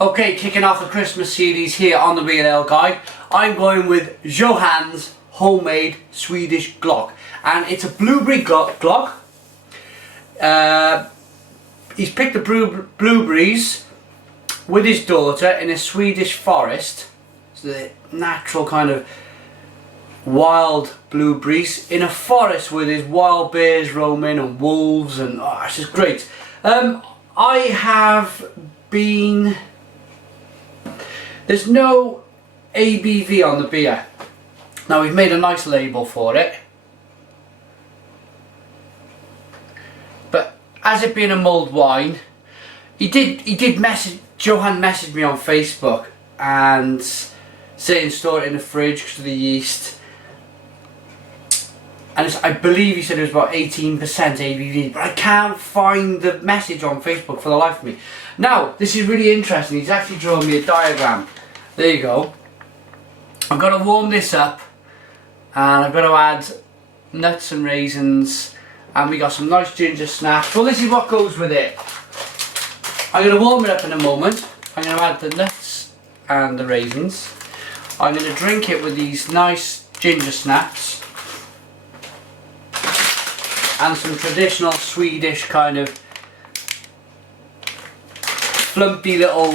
Okay, kicking off the Christmas series here on the B&L Guide. I'm going with Johan's homemade Swedish Glögg, and it's a blueberry Glögg. He's picked the blueberries with his daughter in a Swedish forest. It's the natural kind of wild blueberries in a forest with his wild bears roaming and wolves, and it's just great. I have been... There's no ABV on the beer. Now we've made a nice label for it, but as it being a mulled wine, Johan messaged me on Facebook and saying store it in the fridge because of the yeast, and I believe he said it was about 18% ABV, but I can't find the message on Facebook for the life of me. Now this is really interesting. He's actually drawn me a diagram. There you go. I'm going to warm this up, and I'm going to add nuts and raisins, and we got some nice ginger snaps. Well, this is what goes with it. I'm going to warm it up in a moment. I'm going to add the nuts and the raisins. I'm going to drink it with these nice ginger snaps and some traditional Swedish kind of flumpy little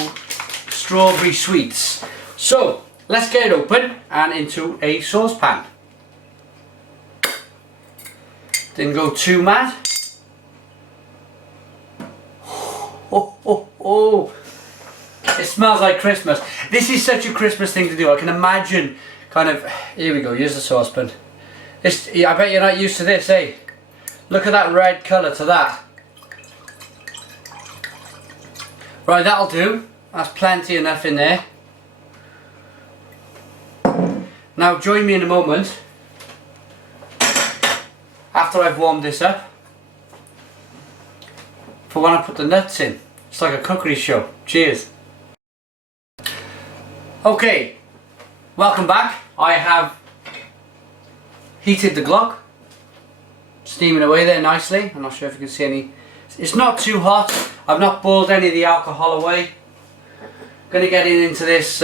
strawberry sweets. So let's get it open and into a saucepan. Didn't go too mad. Oh, it smells like Christmas. This is such a Christmas thing to do. I can imagine kind of, here we go, here's the saucepan. I bet you're not used to this, eh? Look at that red colour to that. Right, that'll do. That's plenty enough in there. Now join me in a moment after I've warmed this up for when I put the nuts in. It's like a cookery show. Cheers. Okay, welcome back. I have heated the Glögg, steaming away there nicely. I'm not sure if you can see any. It's not too hot. I've not boiled any of the alcohol away. Going to get into this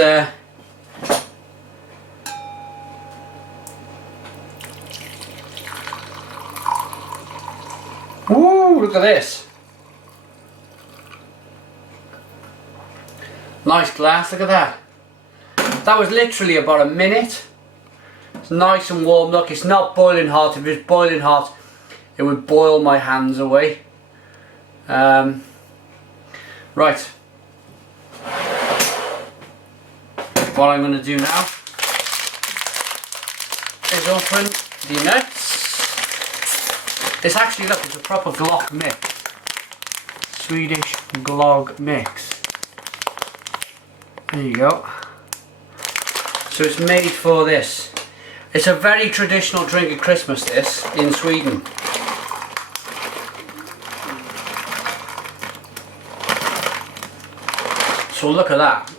Ooh, look at this. Nice glass, look at that. That was literally about a minute. It's nice and warm. Look, it's not boiling hot. If it was boiling hot, it would boil my hands away. Right. What I'm going to do now is open the nuts. It's actually, look, it's a proper Glögg mix. Swedish Glögg mix. There you go. So it's made for this. It's a very traditional drink at Christmas, this, in Sweden. So look at that.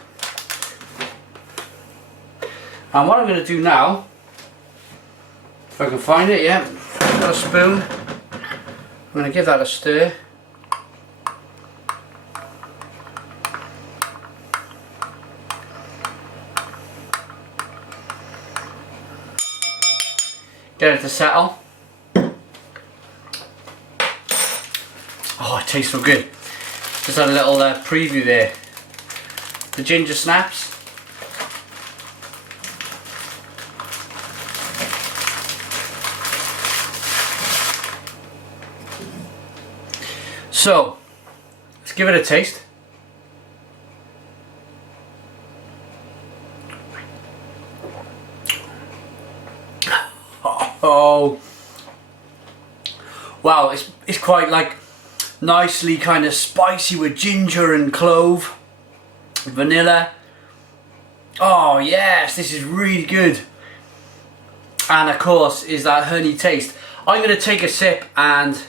And what I'm going to do now, if I can find it, yeah, got a spoon. I'm going to give that a stir. Get it to settle. Oh, it tastes so good. Just had a little preview there. The ginger snaps. So, let's give it a taste. Oh, wow, it's quite like nicely kind of spicy with ginger and clove, vanilla. Oh yes, this is really good. And of course is that honey taste. I'm going to take a sip and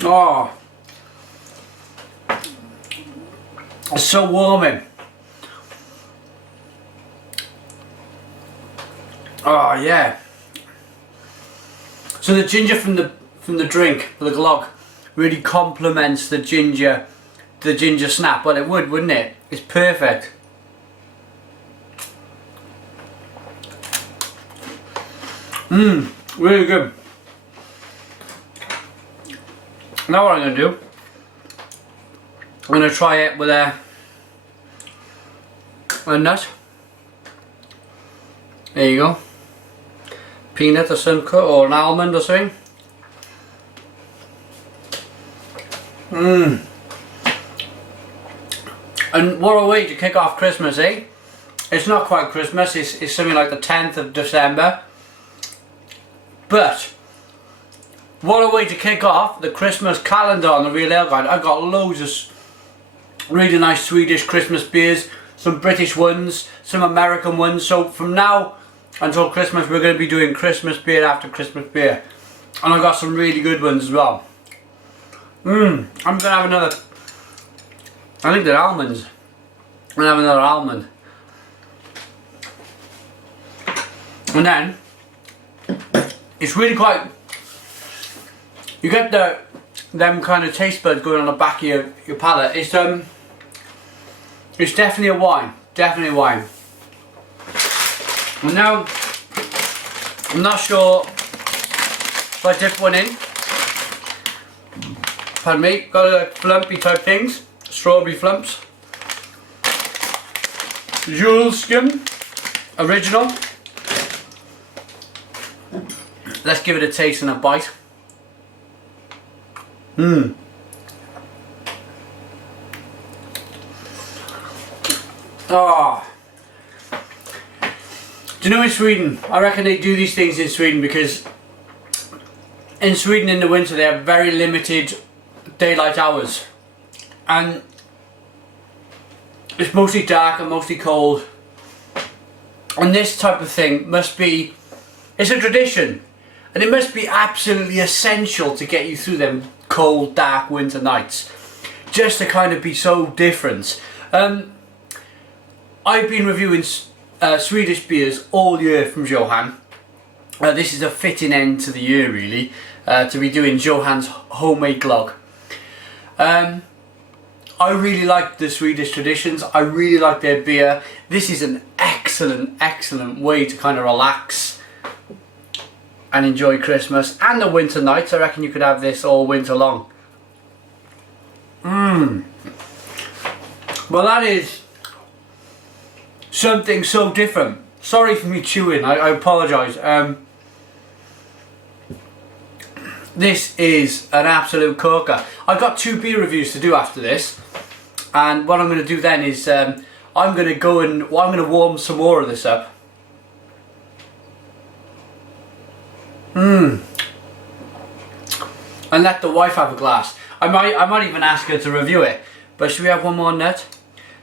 oh, it's so warming. Oh yeah. So the ginger from the drink, the glögg, really complements the ginger snap. Well, it would, wouldn't it? It's perfect. Really good. Now what I'm going to do, I'm going to try it with a nut. There you go. Peanut or something, or an almond or something. And what a way to kick off Christmas, eh? It's not quite Christmas, it's something like the 10th of December. But what a way to kick off the Christmas calendar on the Real Ale Guide. I've got loads of really nice Swedish Christmas beers, some British ones, some American ones. So from now until Christmas we're going to be doing Christmas beer after Christmas beer. And I've got some really good ones as well. I'm going to have another, I think they're almonds. I'm going to have another almond. And then, it's really quite, you get them kind of taste buds going on the back of your palate. It's definitely a wine, definitely a wine. And now, I'm not sure if I dip one in. Pardon me, got a flumpy type things, strawberry flumps. Jules Skim, original. Let's give it a taste and a bite. Oh. Do you know in Sweden, I reckon they do these things in Sweden because in Sweden in the winter they have very limited daylight hours. And it's mostly dark and mostly cold. And this type of thing must be, it's a tradition. And it must be absolutely essential to get you through them cold, dark winter nights. Just to kind of be so different. I've been reviewing Swedish beers all year from Johan. This is a fitting end to the year really, to be doing Johan's homemade glögg. I really like the Swedish traditions, I really like their beer. This is an excellent way to kind of relax and enjoy Christmas and the winter nights. I reckon you could have this all winter long. Well, that is something so different. Sorry for me chewing, I apologise. This is an absolute corker. I've got 2 beer reviews to do after this, and what I'm going to do then is I'm going to go and I'm going to warm some more of this up. And let the wife have a glass. I might even ask her to review it. But should we have one more nut?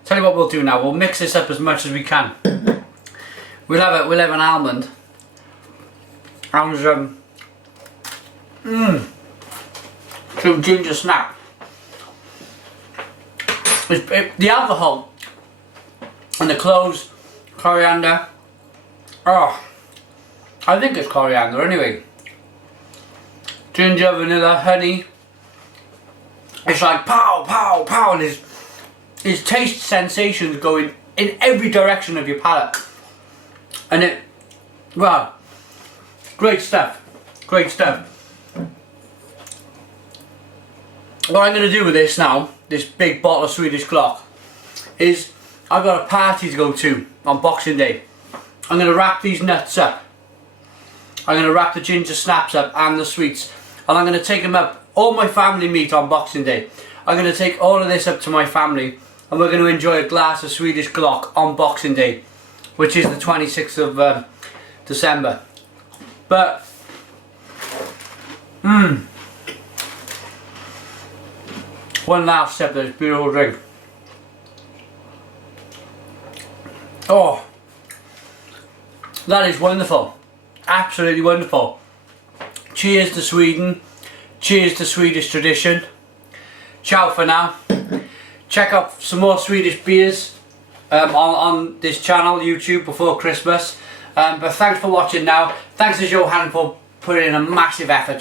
Tell you what we'll do now. We'll mix this up as much as we can. We'll have an almond. And some ginger snap. The alcohol and the cloves, coriander. Oh, I think it's coriander anyway. Ginger, vanilla, honey. It's like pow, pow, pow, and his taste sensations going in every direction of your palate. And it, well, great stuff, great stuff. What I'm going to do with this now, this big bottle of Swedish glögg, is I've got a party to go to on Boxing Day. I'm going to wrap these nuts up. I'm going to wrap the ginger snaps up and the sweets. And I'm going to take them up. All my family meet on Boxing Day. I'm going to take all of this up to my family. And we're going to enjoy a glass of Swedish glögg on Boxing Day. Which is the 26th of December. But, one last sip of this beautiful drink. Oh, that is wonderful. Absolutely wonderful. Cheers to Sweden. Cheers to Swedish tradition. Ciao for now. Check out some more Swedish beers on this channel, YouTube, before Christmas. But thanks for watching now. Thanks to Johan for put in a massive effort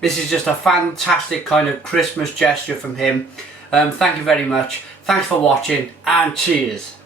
this is just a fantastic kind of Christmas gesture from him. Thank you very much. Thanks for watching, and cheers.